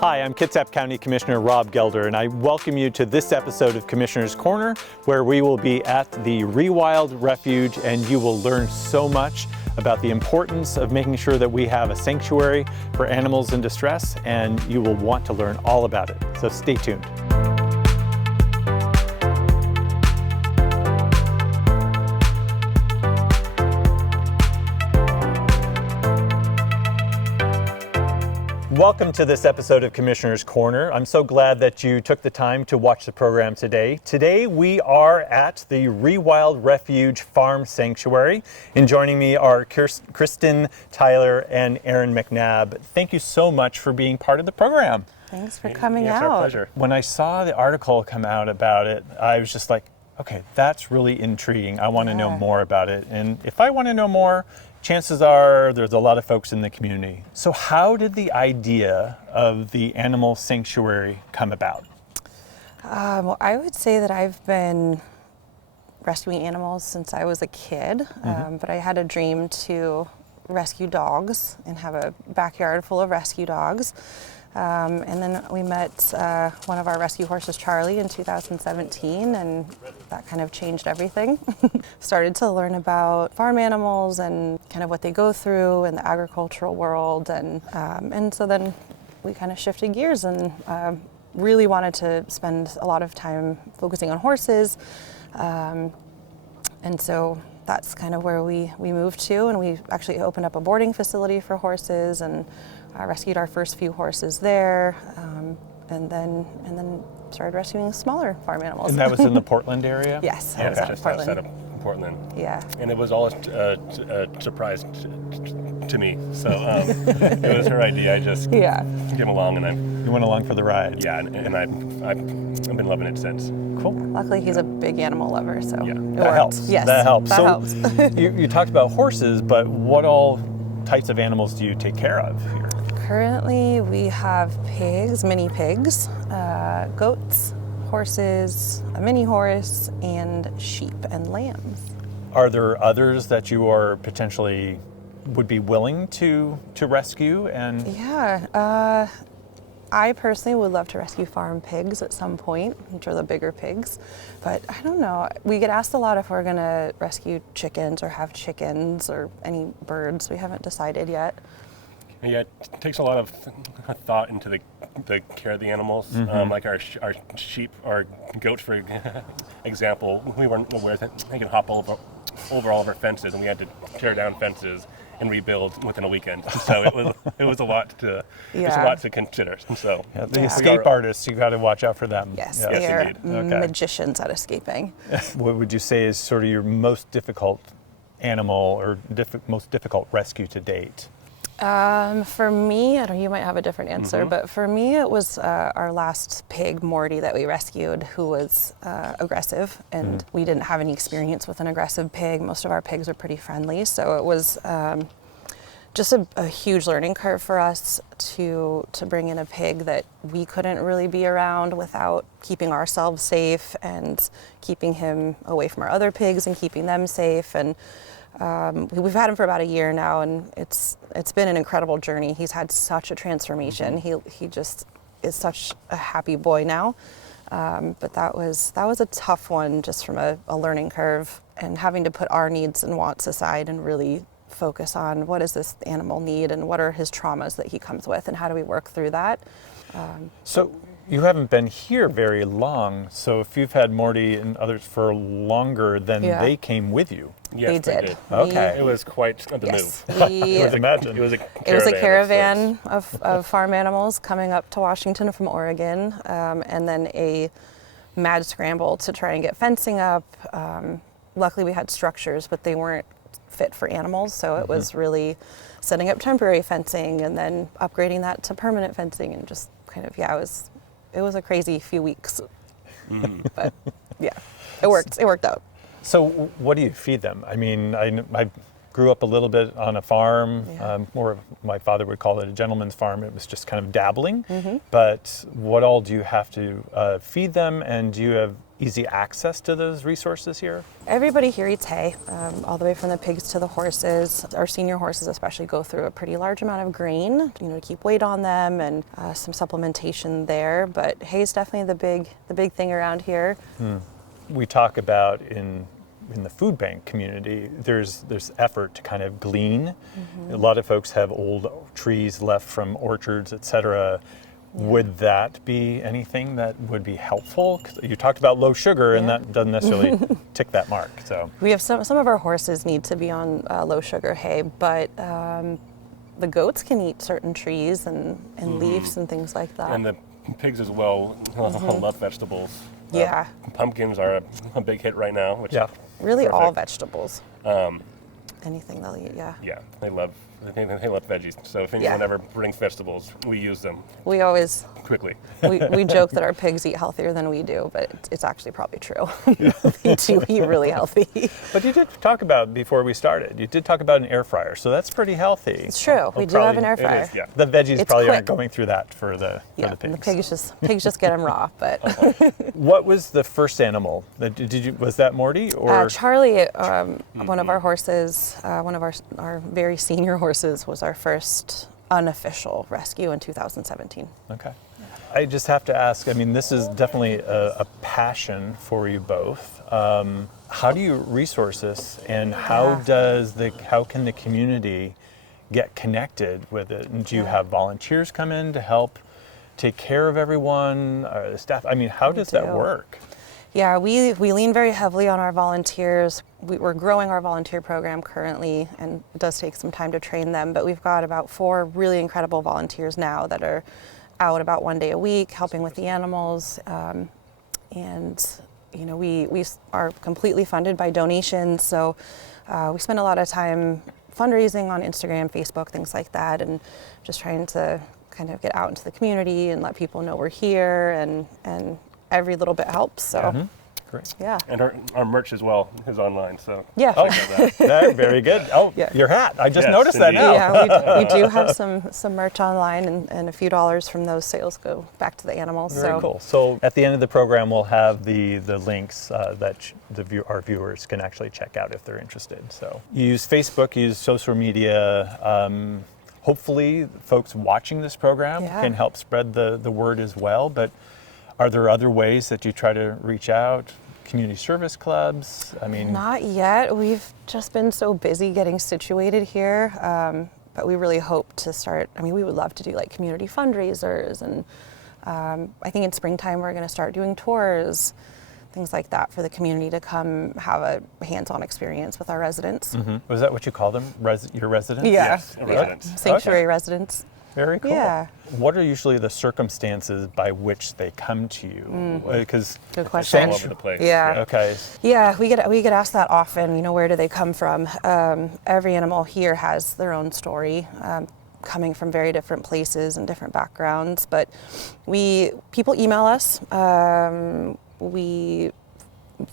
Hi, I'm Kitsap County Commissioner Rob Gelder, and I welcome you to this episode of Commissioner's Corner, where we will be at the Rewild Refuge, and you will learn so much about the importance of making sure that we have a sanctuary for animals in distress, and you will want to learn all about it. So stay tuned. Welcome to this episode of Commissioner's Corner. I'm so glad that you took the time to watch the program today. Today we are at the Rewild Refuge Farm Sanctuary, and joining me are Kristen, Tyler, and Aaron McNabb. Thank you so much for being part of the program. Thanks for coming out. It's our pleasure. When I saw the article come out about it, I was just like, okay, that's really intriguing. I want to know more about it. And if I want to know more, chances are there's a lot of folks in the community. So how did the idea of the animal sanctuary come about? Well, I would say that I've been rescuing animals since I was a kid, but I had a dream to rescue dogs and have a backyard full of rescue dogs. And then we met one of our rescue horses, Charlie, in 2017, and that kind of changed everything. Started to learn about farm animals and kind of what they go through in the agricultural world, and so then we kind of shifted gears and really wanted to spend a lot of time focusing on horses, and so that's kind of where we moved to, and we actually opened up a boarding facility for horses and rescued our first few horses there, and then started rescuing smaller farm animals. And that was in the Portland area? Yes, Yeah, was out in just Portland. outside of Portland. Yeah. And it was all a surprise to me. So it was her idea. I just came along, and You went along for the ride? and I've been loving it since. Cool. Luckily, he's a big animal lover, so Yeah. it That worked. helps. Yes, That helps. That So helps. you talked about horses, but what all types of animals do you take care of here? Currently, we have pigs, mini pigs, goats, horses, a mini horse, and sheep and lambs. Are there others that you are potentially would be willing to rescue? And Yeah, I personally would love to rescue farm pigs at some point, which are the bigger pigs, but I don't know. We get asked a lot if we're gonna rescue chickens or have chickens or any birds. We haven't decided yet. Yeah, it takes a lot of thought into the care of the animals. Like our sheep, our goats, for example, we weren't aware that they can hop over all of our fences, and we had to tear down fences and rebuild within a weekend. So it was a lot to it's a lot to consider. So the escape artists, you got to watch out for them. Yes, Yeah. they are Okay. magicians at escaping. What would you say is sort of your most difficult animal or most difficult rescue to date? For me, I don't know, you might have a different answer, but for me it was our last pig, Morty, that we rescued, who was aggressive, and we didn't have any experience with an aggressive pig. Most of our pigs are pretty friendly, so it was just a huge learning curve for us to bring in a pig that we couldn't really be around without keeping ourselves safe and keeping him away from our other pigs and keeping them safe. And we've had him for about a year now, and it's been an incredible journey. He's had such a transformation. He just is such a happy boy now. But that was a tough one, just from a learning curve, and having to put our needs and wants aside and really focus on what does this animal need and what are his traumas that he comes with and how do we work through that. So you haven't been here very long, so if you've had Morty and others for longer, then they came with you. yes, They did. Okay. It was quite the Yes, move. we, I imagine. It was a a caravan of farm animals coming up to Washington from Oregon, and then a mad scramble to try and get fencing up. Luckily we had structures, but they weren't fit for animals, so it was really setting up temporary fencing and then upgrading that to permanent fencing, and just kind of, it was a crazy few weeks. But yeah, it worked out. So what do you feed them? I mean, I grew up a little bit on a farm, or my father would call it a gentleman's farm. It was just kind of dabbling. But what all do you have to feed them, and do you have easy access to those resources here? Everybody here eats hay, all the way from the pigs to the horses. Our senior horses especially go through a pretty large amount of grain, to keep weight on them, and some supplementation there. But hay is definitely the big thing around here. We talk about in the food bank community, there's effort to kind of glean. A lot of folks have old trees left from orchards, et cetera. Would that be anything that would be helpful? 'Cause you talked about low sugar, and that doesn't necessarily tick that mark. So We have some of our horses need to be on low sugar hay, but the goats can eat certain trees and leaves and things like that. And the pigs as well love vegetables. Yeah. Pumpkins are a big hit right now. Which yeah, Really all perfect. vegetables. Anything they'll eat, yeah. Yeah, they love veggies. So if anyone ever brings vegetables, we use them We always quickly. we joke that our pigs eat healthier than we do, but it's actually probably true. They do eat really healthy. but you did talk about, before we started, you did talk about an air fryer, so that's pretty healthy. It's true. We do have an air It fryer. is, yeah. The veggies It's probably quick. aren't going through that for the Yeah, pigs. and the pigs just get them raw. But What was the first animal? Was that Morty or? Charlie, one of our horses, one of our very senior horses, was our first unofficial rescue in 2017. Okay. I just have to ask, I mean, this is definitely a passion for you both. How do you resource this, and how can the community get connected with it? And do you have volunteers come in to help take care of everyone, or the staff? I mean, how does that do. work? Yeah, we lean very heavily on our volunteers. We're growing our volunteer program currently, and it does take some time to train them, but we've got about 4 really incredible volunteers now that are out about 1 day a week helping with the animals. And we are completely funded by donations, so we spend a lot of time fundraising on Instagram, Facebook, things like that, and just trying to kind of get out into the community and let people know we're here, and every little bit helps. So Great. yeah. And our merch as well is online. So Yeah. Oh, that. very good. Oh, Yeah. your hat. I just Yes, noticed that indeed. now. Yeah, we do have some merch online, and a few dollars from those sales go back to the animals. Very so cool. So at the end of the program, we'll have the links that our viewers can actually check out if they're interested. So you use Facebook, you use social media. Hopefully, folks watching this program Yeah. can help spread the word as well. But are there other ways that you try to reach out? Community service clubs? I mean, Not yet. We've just been so busy getting situated here. But we really hope to start. I mean, we would love to do like community fundraisers, and I think in springtime we're going to start doing tours, things like that, for the community to come have a hands-on experience with our residents. Was that what you call them? Your residents? Yeah. Yes, residents. Sanctuary residents. Very cool. Yeah. What are usually the circumstances by which they come to you? Because Good question. All over the place. Yeah. Okay. Yeah, we get asked that often. Where do they come from? Every animal here has their own story, coming from very different places and different backgrounds. But people email us.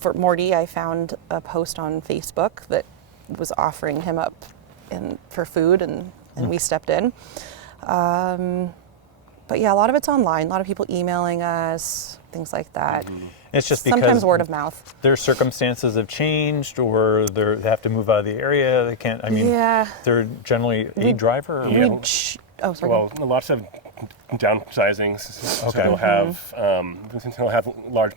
For Morty, I found a post on Facebook that was offering him up for food, and we stepped in. But yeah, a lot of it's online. A lot of people emailing us, things like that. It's just because Sometimes word of mouth. their circumstances have changed, or they have to move out of the area. They can't. I mean, Yeah. they're generally a driver. Or Yeah. Oh, sorry. Well, lots of downsizing. So Okay. they'll have large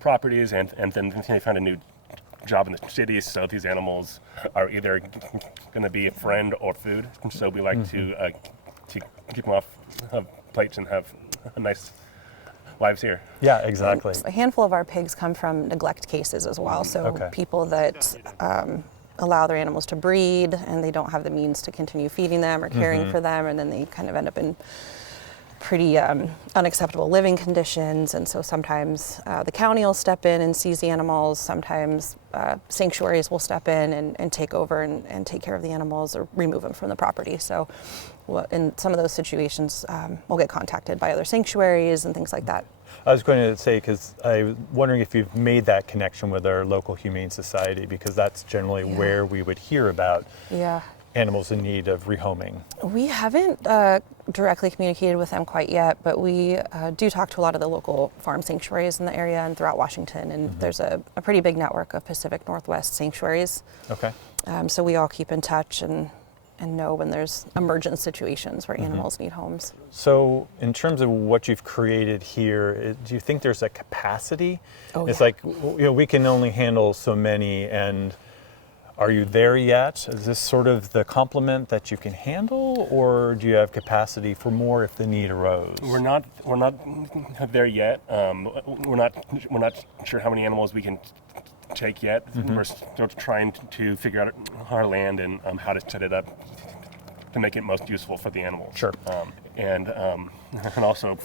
properties, and then they find a new job in the city. So these animals are either going to be a friend or food. So we like to keep them off of plates and have nice lives here. Yeah, exactly. A handful of our pigs come from neglect cases as well. So Okay. people that allow their animals to breed, and they don't have the means to continue feeding them or caring for them, and then they kind of end up in pretty unacceptable living conditions. And so sometimes the county will step in and seize the animals. Sometimes sanctuaries will step in and take over and take care of the animals or remove them from the property. So in some of those situations, we'll get contacted by other sanctuaries and things like that. I was going to say, because I was wondering if you've made that connection with our local Humane Society, because that's generally where we would hear about Yeah. animals in need of rehoming? We haven't directly communicated with them quite yet, but we do talk to a lot of the local farm sanctuaries in the area and throughout Washington, and there's a pretty big network of Pacific Northwest sanctuaries. Okay. So we all keep in touch and know when there's emergent situations where animals need homes. So in terms of what you've created here, do you think there's a capacity? Oh, It's yeah. like, we can only handle so many, and are you there yet? Is this sort of the complement that you can handle, or do you have capacity for more if the need arose? We're not there yet. We're not sure how many animals we can take yet. We're still trying to figure out our land and how to set it up to make it most useful for the animals. Sure. And also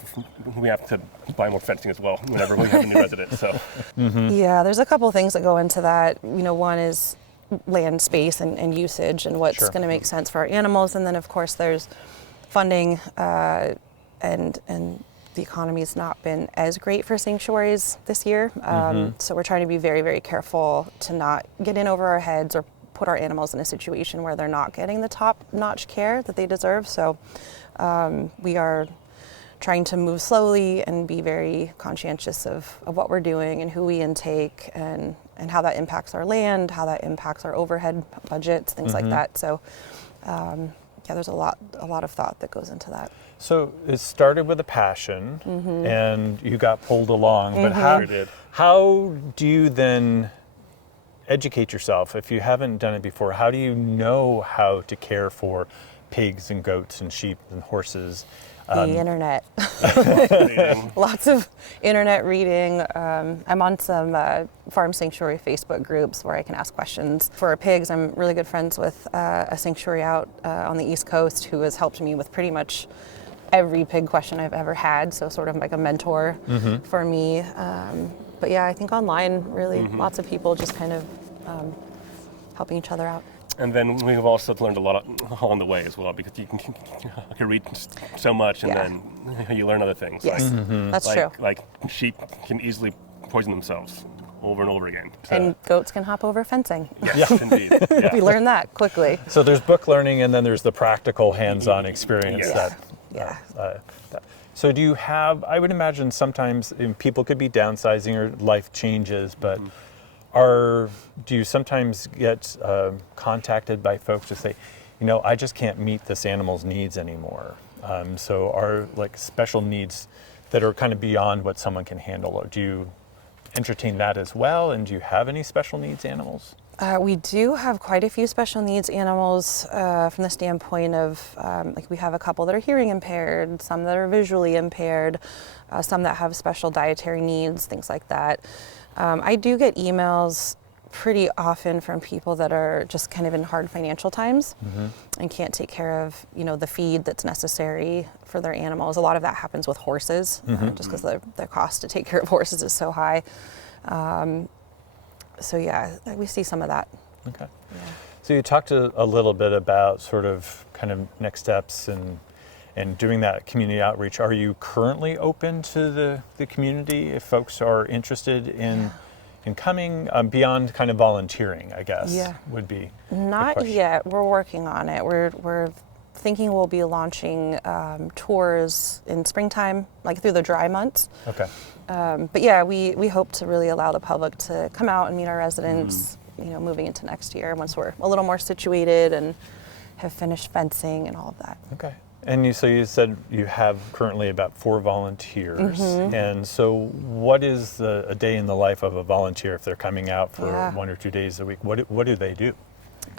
we have to buy more fencing as well whenever we have a new resident. So Yeah, there's a couple things that go into that. One is land space and usage and what's Sure. going to make sense for our animals, and then of course there's funding and the economy's not been as great for sanctuaries this year. So we're trying to be very, very careful to not get in over our heads or put our animals in a situation where they're not getting the top-notch care that they deserve. So we are trying to move slowly and be very conscientious of what we're doing and who we intake and how that impacts our land, how that impacts our overhead budgets, things like that. So yeah, there's a lot of thought that goes into that. So it started with a passion, and you got pulled along. But did. how do you then educate yourself if you haven't done it before? How do you know how to care for pigs and goats and sheep and horses? The internet. Lots of internet reading. I'm on some farm sanctuary Facebook groups where I can ask questions. For our pigs, I'm really good friends with a sanctuary out on the East Coast who has helped me with pretty much every pig question I've ever had, so sort of like a mentor for me. But yeah, I think online, really, lots of people just kind of helping each other out. And then we've also learned a lot along the way as well, because you can read so much, and Yeah. then you learn other things. Yes, that's true. Like sheep can easily poison themselves over and over again. So, And goats can hop over fencing. yes, indeed. Yeah. We learned that quickly. So there's book learning, and then there's the practical hands-on experience. Yes. So do you have, I would imagine sometimes people could be downsizing or life changes, but do you sometimes get contacted by folks to say, I just can't meet this animal's needs anymore? So are like special needs that are kind of beyond what someone can handle, or do you entertain that as well? And do you have any special needs animals? We do have quite a few special needs animals from the standpoint of, like we have a couple that are hearing impaired, some that are visually impaired, some that have special dietary needs, things like that. I do get emails pretty often from people that are just kind of in hard financial times and can't take care of, the feed that's necessary for their animals. A lot of that happens with horses, just because the cost to take care of horses is so high. So yeah, we see some of that. Okay. Yeah. So you talked a little bit about sort of kind of next steps and doing that community outreach. Are you currently open to the community if folks are interested in coming beyond kind of volunteering, I guess, would be the Not question. yet. We're working on it. We're thinking we'll be launching tours in springtime, like through the dry months. Okay. But yeah, we hope to really allow the public to come out and meet our residents, moving into next year once we're a little more situated and have finished fencing and all of that. Okay. And you said you have currently about 4 volunteers. And so what is a day in the life of a volunteer if they're coming out for 1 or 2 days a week? What do they do?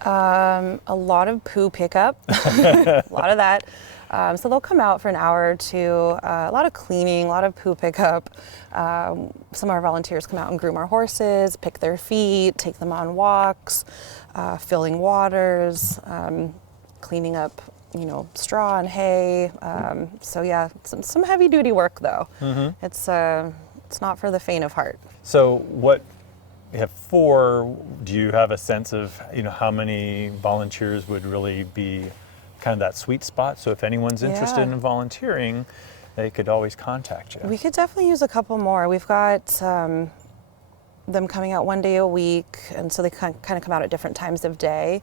A lot of poo pickup, a lot of that. So they'll come out for an hour or two, a lot of cleaning, a lot of poo pickup. Some of our volunteers come out and groom our horses, pick their feet, take them on walks, filling waters, cleaning up, straw and hay. So yeah, some heavy duty work though. It's not for the faint of heart. So you have 4. Do you have a sense of how many volunteers would really be kind of that sweet spot? So if anyone's interested in volunteering, they could always contact you. We could definitely use a couple more. We've got them coming out one day a week, and so they kind of come out at different times of day.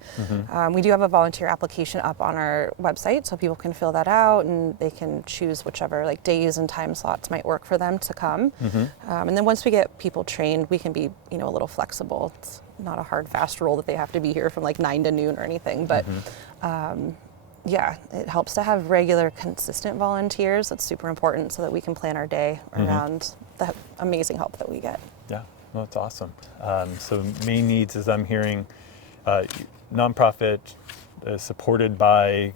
We do have a volunteer application up on our website, so people can fill that out and they can choose whichever like days and time slots might work for them to come. And then once we get people trained, we can be a little flexible. It's not a hard fast rule that they have to be here from like 9 to noon or anything, but yeah, it helps to have regular, consistent volunteers. That's super important so that we can plan our day around the amazing help that we get. Yeah, well, that's awesome. So main needs, as I'm hearing, nonprofit, supported by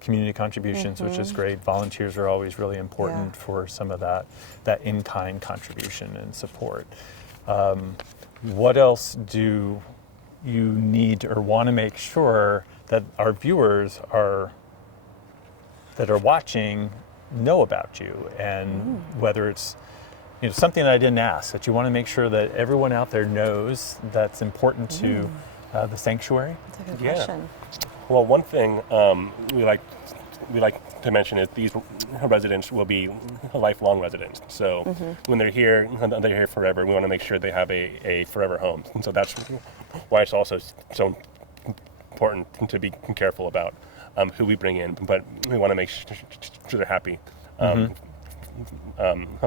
community contributions, which is great. Volunteers are always really important for some of that in-kind contribution and support. What else do you need or want to make sure that our viewers that are watching know about you, and whether it's something that I didn't ask that you want to make sure that everyone out there knows that's important to the sanctuary? That's a good question. Well, one thing we like to mention is these residents will be lifelong residents. So when they're here forever. We want to make sure they have a forever home. And so that's why it's also so important to be careful about who we bring in, but we want to make sure they're happy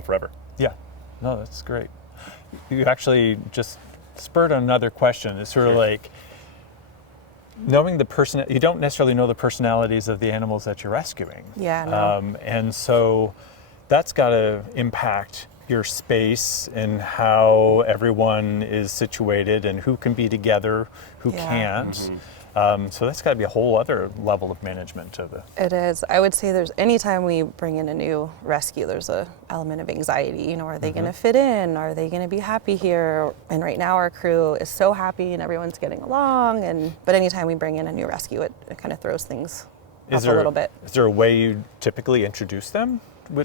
forever. Yeah, no, that's great. You actually just spurred on another question. It's sort of like knowing the person. You don't necessarily know the personalities of the animals that you're rescuing. Yeah, no. And so that's got to impact your space and how everyone is situated and who can be together, who can't. So that's got to be a whole other level of management of it. It is. I would say anytime we bring in a new rescue, there's a element of anxiety. Are they going to fit in? Are they going to be happy here? And right now our crew is so happy and everyone's getting along. But anytime we bring in a new rescue, it kind of throws things up a little bit. Is there a way you typically introduce them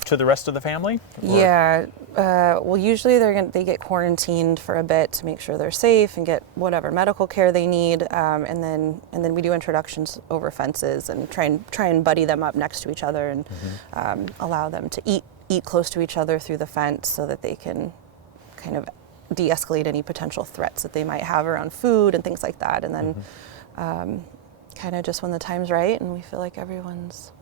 to the rest of the family? Or? Yeah. Well, usually they get quarantined for a bit to make sure they're safe and get whatever medical care they need, and then we do introductions over fences and try and buddy them up next to each other and allow them to eat close to each other through the fence so that they can kind of de-escalate any potential threats that they might have around food and things like that. And then kind of just when the time's right and we feel like everyone's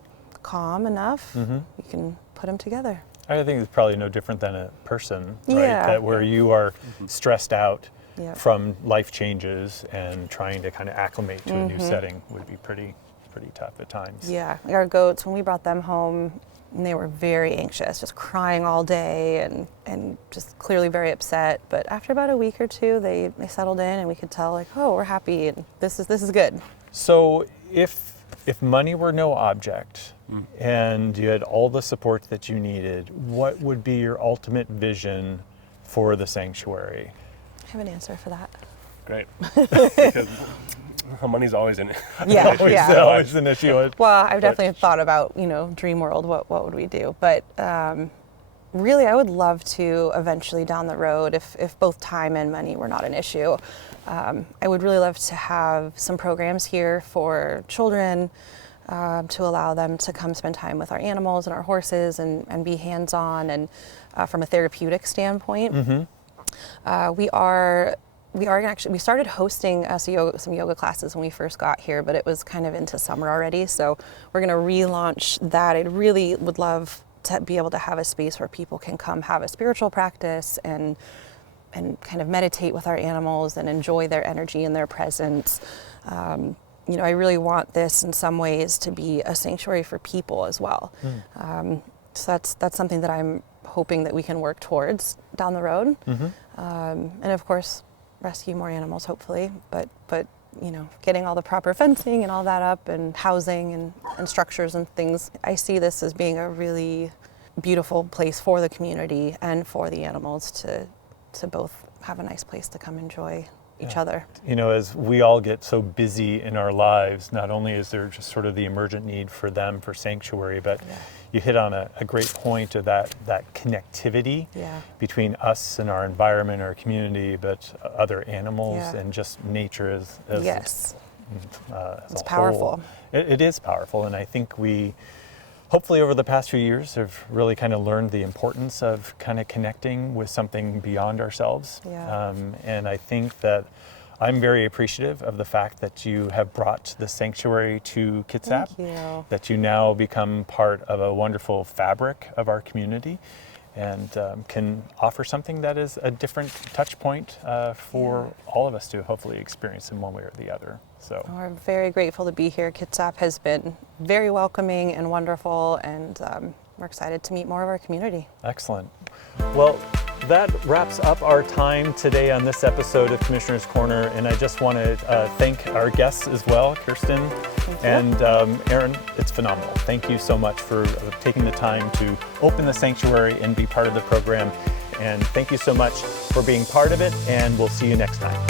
calm enough, we can put them together. I think it's probably no different than a person, right? Where you are stressed out from life changes and trying to kind of acclimate to a new setting would be pretty tough at times. Yeah, our goats, when we brought them home, they were very anxious, just crying all day and just clearly very upset. But after about a week or two, they settled in and we could tell like, oh, we're happy and this is good. So if money were no object and you had all the support that you needed, what would be your ultimate vision for the sanctuary? I have an answer for that. Great. Because money's always an issue. Always an issue. Well, I've definitely thought about, dream world, what would we do? But really, I would love to eventually down the road, if both time and money were not an issue, I would really love to have some programs here for children to allow them to come spend time with our animals and our horses and be hands-on and from a therapeutic standpoint. We started hosting some yoga classes when we first got here, but it was kind of into summer already, so we're going to relaunch that. I really would love to be able to have a space where people can come have a spiritual practice and kind of meditate with our animals and enjoy their energy and their presence. I really want this in some ways to be a sanctuary for people as well. So that's something that I'm hoping that we can work towards down the road. And of course, rescue more animals, hopefully, but getting all the proper fencing and all that up and housing and structures and things. I see this as being a really beautiful place for the community and for the animals to both have a nice place to come enjoy each other. As we all get so busy in our lives, not only is there just sort of the emergent need for them for sanctuary, but you hit on a great point of that connectivity between us and our environment, our community, but other animals and just nature as yes. As it's a powerful. Whole. It is powerful, and I think we hopefully over the past few years have really kind of learned the importance of kind of connecting with something beyond ourselves. Yeah. And I think that I'm very appreciative of the fact that you have brought the sanctuary to Kitsap, Thank you. that you now become part of a wonderful fabric of our community, and can offer something that is a different touch point for all of us to hopefully experience in one way or the other. So We're very grateful to be here. Kitsap has been very welcoming and wonderful, and we're excited to meet more of our community. excellent. Well, that wraps up our time today on this episode of Commissioner's Corner, and I just want to thank our guests as well, Kirsten and Aaron. It's phenomenal. Thank you so much for taking the time to open the sanctuary and be part of the program, and thank you so much for being part of it, and we'll see you next time.